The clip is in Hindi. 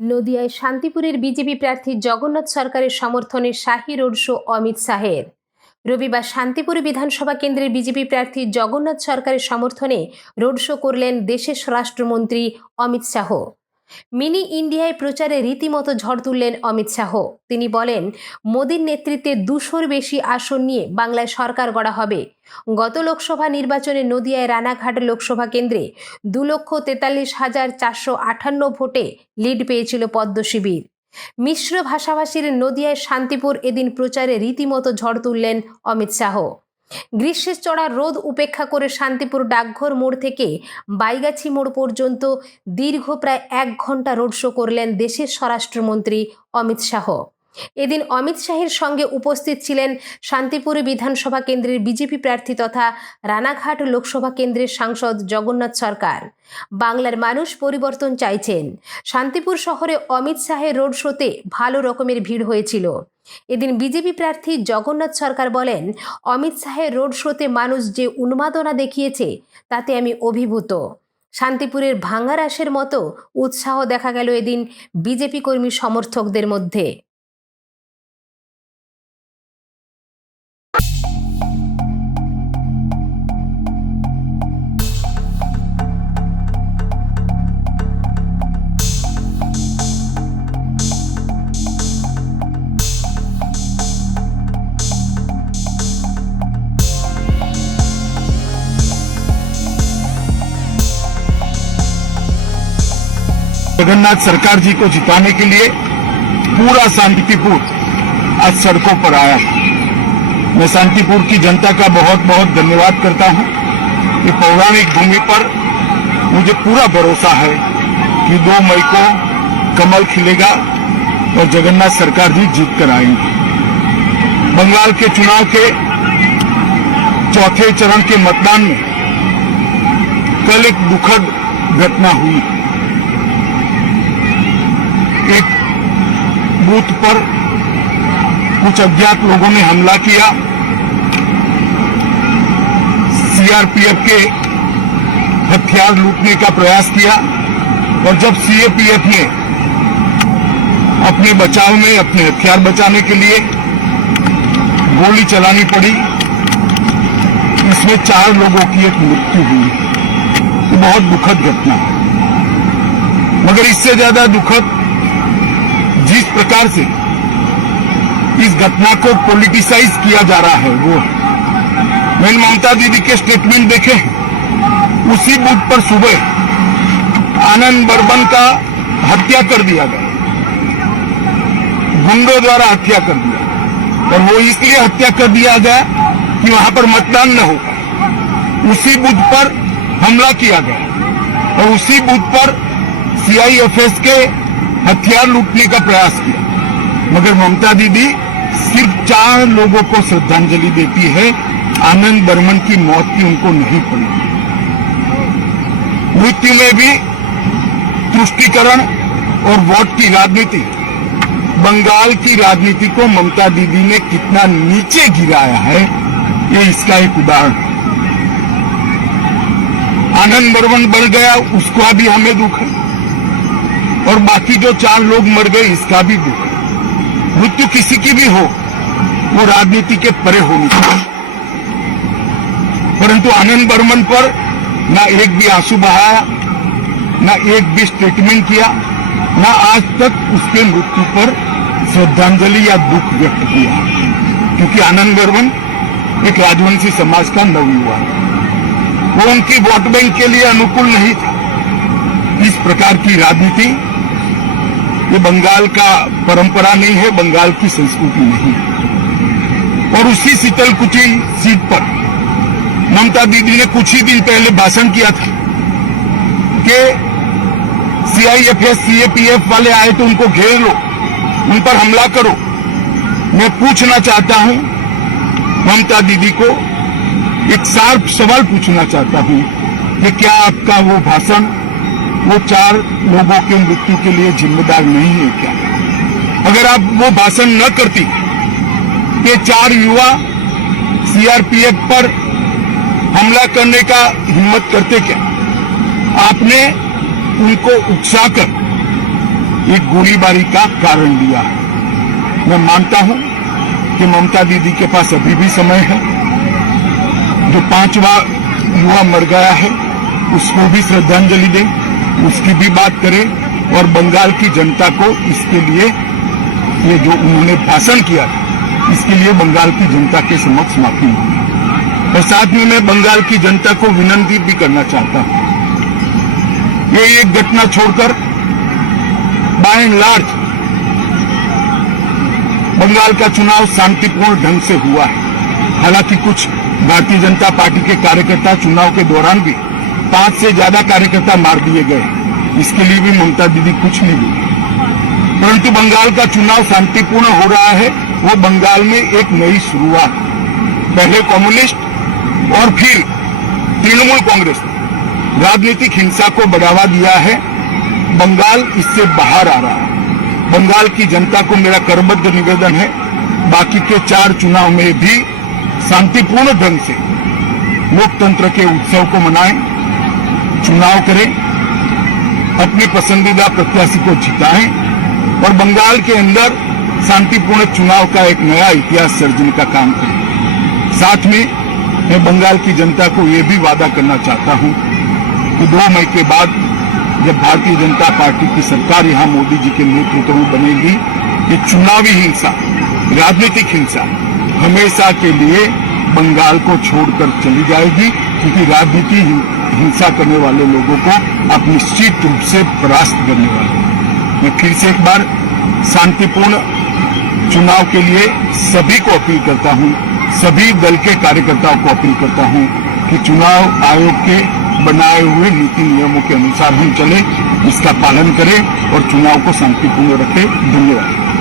নদিয়ায় শান্তিপুরের বিজেপি প্রার্থী জগন্নাথ সরকারের সমর্থনে শাহী রোড শো অমিত শাহের। রবিবার শান্তিপুরে বিধানসভা কেন্দ্রের বিজেপি প্রার্থী জগন্নাথ সরকারের সমর্থনে রোড শো করলেন দেশের স্বরাষ্ট্রমন্ত্রী অমিত শাহ। মিনি ইন্ডিয়ায় প্রচারে রীতিমতো ঝড় তুললেন অমিত শাহ। তিনি বলেন, মোদীর নেতৃত্বে 200-র বেশি আসন নিয়ে বাংলায় সরকার গড়া হবে। গত লোকসভা নির্বাচনে নদিয়ায় রানাঘাট লোকসভা কেন্দ্রে 2,43,458 ভোটে লিড পেয়েছিল পদ্ম শিবির। মিশ্র ভাষাভাষীর নদিয়ায় শান্তিপুর এদিন প্রচারে রীতিমতো ঝড় তুললেন অমিত শাহ। গ্রীষ্মের চড়া রোদ উপেক্ষা করে শান্তিপুর ডাকঘর মোড় থেকে বাইগাছি মোড় পর্যন্ত দীর্ঘ প্রায় 1 ঘন্টা রোড শো করলেন দেশের স্বরাষ্ট্রমন্ত্রী অমিত শাহ। এদিন অমিত শাহের সঙ্গে উপস্থিত ছিলেন শান্তিপুর বিধানসভা কেন্দ্রের বিজেপি প্রার্থী তথা রানাঘাট লোকসভা কেন্দ্রের সাংসদ জগন্নাথ সরকার। বাংলার মানুষ পরিবর্তন চাইছেন। শান্তিপুর শহরে অমিত শাহের রোড শোতে ভালো রকমের ভিড় হয়েছিল। এদিন বিজেপি প্রার্থী জগন্নাথ সরকার বলেন, অমিত শাহের রোড শোতে মানুষ যে উন্মাদনা দেখিয়েছে তাতে আমি অভিভূত। শান্তিপুরের ভাঙ্গারাসের মতো উৎসাহ দেখা গেল এদিন বিজেপি কর্মী সমর্থকদের মধ্যে। जगन्नाथ सरकार जी को जिताने के लिए पूरा शांतिपुर आज सड़कों पर आया। मैं शांतिपुर की जनता का बहुत बहुत धन्यवाद करता हूं कि पौराणिक भूमि पर मुझे पूरा भरोसा है कि 2 मई को कमल खिलेगा और जगन्नाथ सरकार जी जीत कर आएंगे। बंगाल के चुनाव के चौथे चरण के मतदान में कल एक दुखद घटना हुई। एक बूथ पर कुछ अज्ञात लोगों ने हमला किया। सीआरपीएफ के हथियार लूटने का प्रयास किया और जब सीएपीएफ ने अपने बचाव में अपने हथियार बचाने के लिए गोली चलानी पड़ी, इसमें 4 लोगों की एक मृत्यु हुई। ये बहुत दुखद घटना है, मगर इससे ज्यादा दुखद जिस प्रकार से इस घटना को पॉलिटिसाइज किया जा रहा है वो। मैंने ममता दीदी के स्टेटमेंट देखे, उसी बूथ पर सुबह आनंद बर्मन का हत्या कर दिया गया, गुंडों द्वारा हत्या कर दिया, और वो इसलिए हत्या कर दिया गया कि वहां पर मतदान न होगा। उसी बूथ पर हमला किया गया और उसी बूथ पर सीआईएफएस के हथियार लूटने का प्रयास किया, मगर ममता दीदी सिर्फ 4 लोगों को श्रद्धांजलि देती है। आनंद बर्मन की मौत की उनको नहीं पड़ी। मृत्यु में भी तुष्टीकरण और वोट की राजनीति, बंगाल की राजनीति को ममता दीदी ने कितना नीचे गिराया है, ये इसका एक उदाहरण है। आनंद बर्मन बढ़ गया, उसका भी हमें दुख है, और बाकी जो 4 लोग मर गए इसका भी दुख। मृत्यु किसी की भी हो, वो राजनीति के परे होनी चाहिए, परंतु आनंद बर्मन पर ना एक भी आंसू बहाया, ना एक भी स्टेटमेंट किया, ना आज तक उसके मृत्यु पर श्रद्धांजलि या दुख व्यक्त किया, क्योंकि आनंद बर्मन एक राजवंशी समाज का नवयुवा है। वो उनकी वोट बैंक के लिए अनुकूल नहीं था। इस प्रकार की राजनीति ये बंगाल का परंपरा नहीं है, बंगाल की संस्कृति नहीं है। और उसी शीतलकुची सीट पर ममता दीदी ने कुछ ही दिन पहले भाषण किया था कि सीआईएफएस सीएपीएफ वाले आए तो उनको घेर लो, उन पर हमला करो। मैं पूछना चाहता हूं ममता दीदी को, एक शार्प सवाल पूछना चाहता हूं कि क्या आपका वो भाषण वो 4 लोगों के मृत्यु के लिए जिम्मेदार नहीं है क्या? अगर आप वो भाषण न करती कि 4 युवा सीआरपीएफ पर हमला करने का हिम्मत करते क्या? आपने उनको उकसाकर एक गोलीबारी का कारण लिया है। मैं मानता हूं कि ममता दीदी के पास अभी भी समय है। जो 5वां युवा मर गया है उसको भी श्रद्धांजलि दें, उसकी भी बात करें और बंगाल की जनता को इसके लिए, ये जो उन्होंने भाषण किया इसके लिए बंगाल की जनता के समक्ष माफी मांगी। और साथ में मैं बंगाल की जनता को विनती भी करना चाहता हूं, ये एक घटना छोड़कर बाय एंड लार्ज बंगाल का चुनाव शांतिपूर्ण ढंग से हुआ है। हालांकि कुछ भारतीय जनता पार्टी के कार्यकर्ता चुनाव के दौरान भी 5 से ज्यादा कार्यकर्ता मार दिए गए, इसके लिए भी ममता दीदी कुछ नहीं बोली। परंतु बंगाल का चुनाव शांतिपूर्ण हो रहा है, वो बंगाल में एक नई शुरुआत। पहले कम्युनिस्ट और फिर तृणमूल कांग्रेस ने राजनीतिक हिंसा को बढ़ावा दिया है। बंगाल इससे बाहर आ रहा है। बंगाल की जनता को मेरा करबद्ध निवेदन है, बाकी के 4 चुनाव में भी शांतिपूर्ण ढंग से लोकतंत्र के उत्सव को मनाएं, चुनाव करें, अपने पसंदीदा प्रत्याशी को जिताएं और बंगाल के अंदर शांतिपूर्ण चुनाव का एक नया इतिहास सर्जने का काम करें। साथ में मैं बंगाल की जनता को यह भी वादा करना चाहता हूं कि 2 मई के बाद जब भारतीय जनता पार्टी की सरकार यहां मोदी जी के नेतृत्व में बनेगी, ये चुनावी हिंसा, राजनीतिक हिंसा हमेशा के लिए बंगाल को छोड़कर चली जाएगी, क्योंकि राजनीति हिंसा करने वाले लोगों को आप निश्चित रूप से परास्त करने वाले हैं। मैं फिर से एक बार शांतिपूर्ण चुनाव के लिए सभी को अपील करता हूं, सभी दल के कार्यकर्ताओं को अपील करता हूं कि चुनाव आयोग के बनाए हुए नीति नियमों के अनुसार हम चले, इसका पालन करें और चुनाव को शांतिपूर्ण रखें। धन्यवाद।